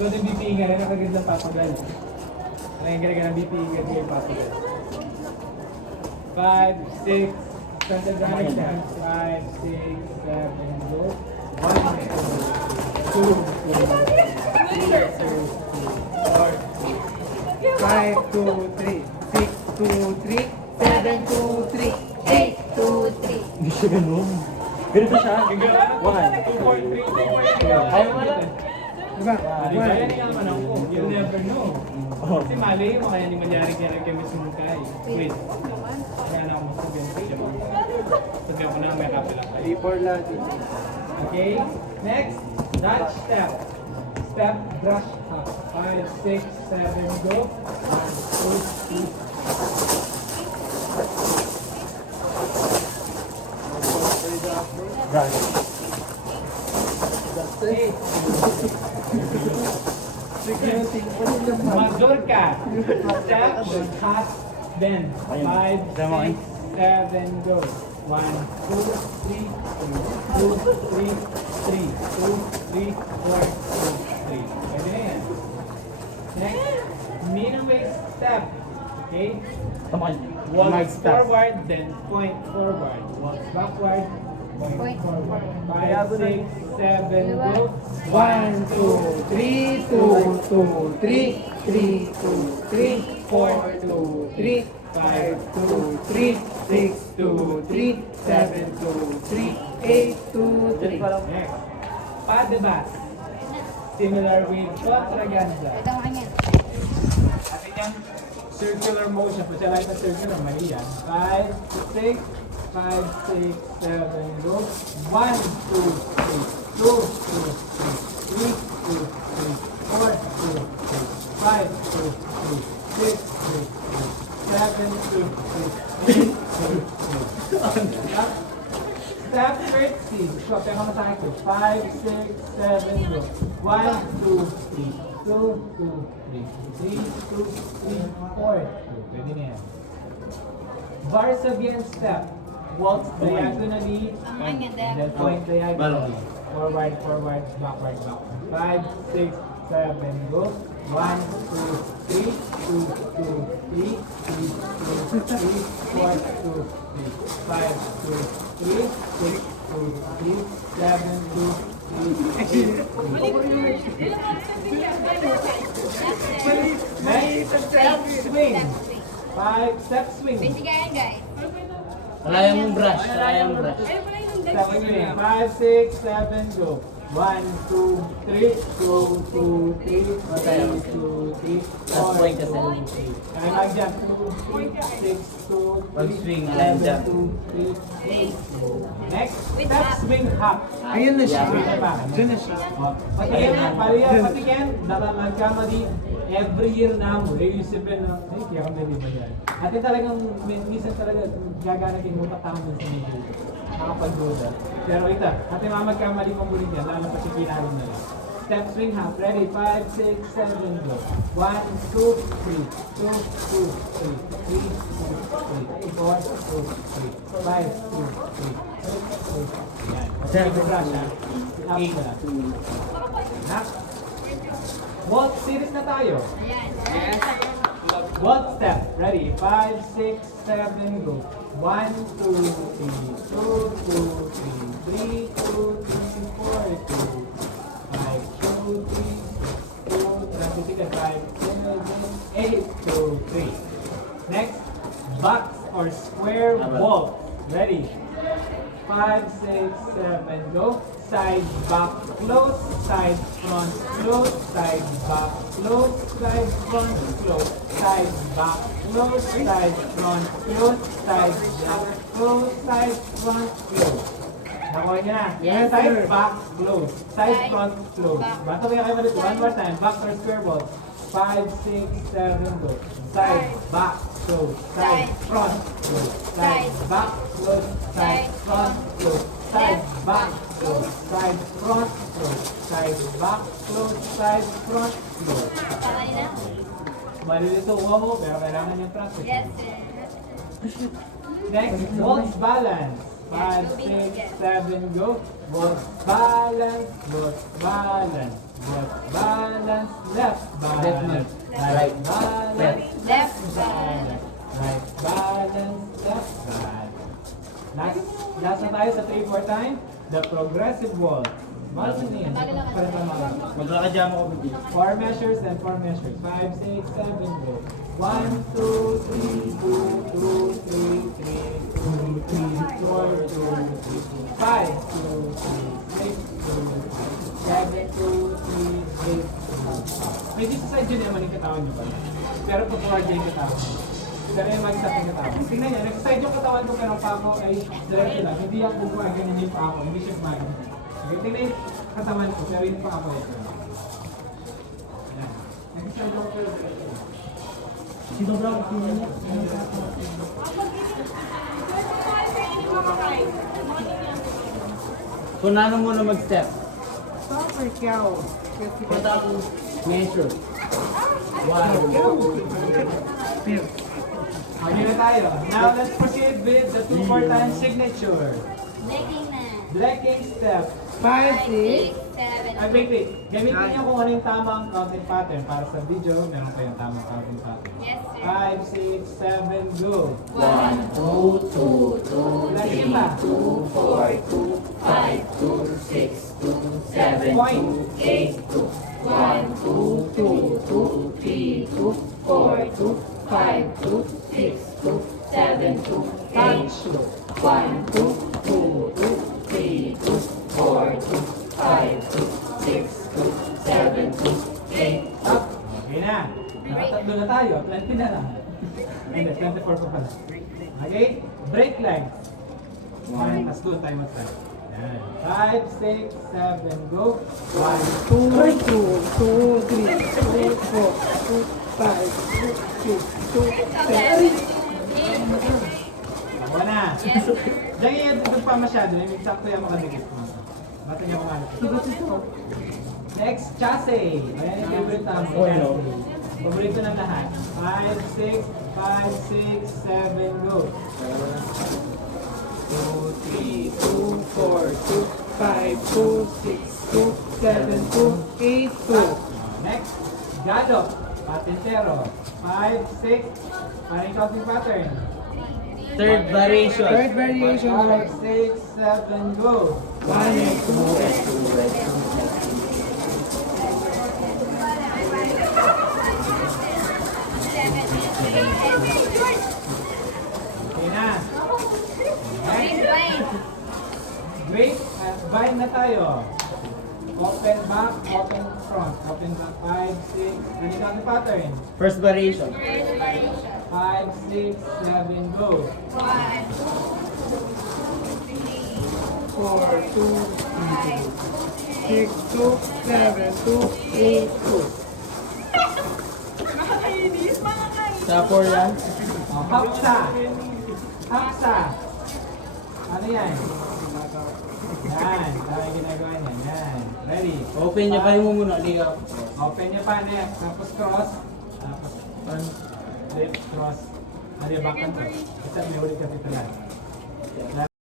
So, yung BPE nga rin, nakagad lang papagal. Nakagad ng BPE nga rin yung papagal. 5, 6, standard running time. 5, 6, 7, go. 1, 2, 5, 2, 3, 6, 2, 3, 7, 2, 3, 8, 2, 3. Hindi siya ganun. Ganito siya. 1. 2, 4, 3, 2, 4, 3. Ayaw mo na. Diba? Kaya niya naman ako. You'll never know. Kasi mali mo kaya ni mangyari kaya kay Miss Mungkay. Wait. Kaya na ako mag-subente. Sabi ako na may kape lang kayo. 3-4 lang. Okay? Next, Dutch step. Step, brush up. 5, 6, 7, go. 1, 2, 3. Right. 8. Mazurka. Step, hop, bend. 5, 6, 7, go. 1, 2, 3, 2, 3, 3, 2, 3, 4, 2, 3. Pwede na yan. Next, minimum waist step. Okay? Walk forward, then point forward. Walk backward, point forward. 5, 6, 7, go. 1, 2, 3, 2, 2, 3, 3, 2, 3, 4, 2, 3, 5, 2, 3, 6, 2, 3, 7, 2, 3, 8, 2, 3. Next, padebas. Similar with contraganza. Ito ang kanya. Atin yung circular motion. Kasi like na circular, mali yan. 5, 6, 5, 6, 7, go. 1, 2, 3, 2, 2, 3, 3, 2, 3, 4, 2, 3, 5, 2, 3, 6, 2, 3, 7, 2, 3, 8, 2, 3. Step curtsy. So, teka mo sa akin. 5, 6, 7, go. 1, 2, 3, 2, 2, 3, 3, 2, 3, 4, 2. Pwede na yan. Varsabian step. Walk diagonally. Ang kanya, And then point diagonally. Forward, forward, backward, backward. 5, 6, 7, go. 1, 2, 3, 2, 2, 3, 3, 2, 3, 4, 2, 3, 5, 2, 3, 6, 2, 3, 7, 2, 3, 8. Next, step swing. 5, step swing. Basic yan, guys. Wala yung brush. Wala yung brush. Step swing. 5, 6, 7, go. 1, 2, 3, 2, 2, 3, 2, 3, 4, point kasi. 2, 3. Kaya mag-jump. 2, 6, 2, Pag-swing, 7, jump. 2, 3, Next, step swing hop. Ayun na siya. Diyan na siya. Pati yan, magkamali. Every year na mo, reusable na. Ay, kaya kami rin ba yan? At yung talagang, minsan talaga, gagana kayo mo patamon sa medyo. Makapag-duda. Pero ito, at yung magkamali mo muli yan, lalo pa si kinalong na lang. Step swing hop. Ready? 5, 6, 7, go. 1, 2, 3, 2, 2, 3, 3, 2, 3, 4, 2, 3, 5, 2, 3, 6, 2. Yan. Kasi brush ha. Up na lang. Next. Walk series na tayo. Ayan. Walk step. Ready? 5, 6, 7, go. 1, 2, 3, 2, 2, 3, 3, 2, 3, 4, 2, 5, 2, 3, 2, 5, 7, 8, 2, 3. Next, box or square walk. Ready? 5, 6, 7, go. Side, back, close, side, front, close, side, back, close, side, front, close, side, back, close, side, front, close, side, back, close, side, front, close. Nakuha niya na. Yes, Side, sir. back, close. Side, front, close. back. Basta mo yung kayo ulit. One more time. Back or square wall. 5, 6, 7, go. Side, back, close. Side, front, close. Side, back, close. Side, front, close. Side, back, close. Side, front, close. Side, back, close. Side, front, close. Pakay na. Malilito ko pero kailangan yung practice. Yes, sir. Next, waltz balance. 5, 6, 7, go. Both balance, both balance, both balance, left balance, right balance, Left balance, right balance, left balance. Last na tayo sa 3-4 time. The progressive wall. Bago na yun. Magkakajama ko dito. 4 measures and 4 measures. 5, 6, 7, go. 1, 2, 3, 2, 2, 3, 3, 2, 3, 4, 2, 3, 5, 2, 3, 6, 2, 7, 2, 3, 8. May dito side yun naman yung katawan nyo ba? Pero po forward yung katawan. Pero yung mag-stop yung katawan. Tingnan nyo, nag-side yung katawan ko pero pa ako ay diretso lang. Hindi ako gumagano yung pa ako. Hindi siya gumagano. Okay, tingnan yung katawan ko pero yung pa ako ito. Ayan. Nag-side ako pero diretso lang. Sino ba ako niya? Kung ano muna mag-step. Punta ako measure. 1. Okay na tayo. Now let's proceed with the 2-4 time signature. Blacking na. Blacking step. 5, 6, 7. Ay, wait. Gamitin niyo kung ano yung tamang counting pattern. Para sa video, meron kayong tamang counting pattern. Yes, sir. 5, 6, 7, go. 1, 2, 2, 2, Lagi ba? 2, 4, 2, 5, 2, 6, 2, 7, Point. 8, 2, 1, 2, 2, 2, 3, 2, 4, 2, 5, 2, 6, 2, 7, 2, 8, 2, 1, 2, 2, 2, 3, 2, 4, 2, 5, 2, 6, 2, 7, 2, 8. Up. Okay na. Nakatatlo na tayo. 20 na lang. Hindi, 24 pa pala. Okay? Break legs. 1, tas doon tayo mag-start. Yan. 5, 6, 7, go. 1, 2, 3, 4, 2, 5, 6, 2, 7. Ako na. Yes, sir. Diyan yung doon pa masyado. Yung sakto yung makadikit mo. Bata niya kumalit. Next, chassis. Ayan yung favorite namin. Chassis. Paborito ng lahat. 5, 6, 5, 6, 7, go. 2, 3, 2, 4, 2, 5, 2, 6, 2, 7, 2, 8, 2. Next, gallop. Patintero. 5, 6. Parang yung counting pattern. Third variation. Third variation. 5, 6, 7, go. 1 and 2 and 2. Okay na. Next, great. Bind na tayo. Open back, open front. Open back. 5, 6. Ano yung counting pattern? First variation. 5, 6, 7, go. 1, 4, 2, 6, 2, 7, 2, 8, 2. Sa 4 yan. Oh, hapsa. Hapsa. Ano yan? Yan. Tama yung ginagawa niya. Yan. Ready? Open niya pa mo muna. Ligaw. Open niya pa. Next. Tapos cross. Tapos lift, cross. Ano yung back to? Basta may ulit kasi pala.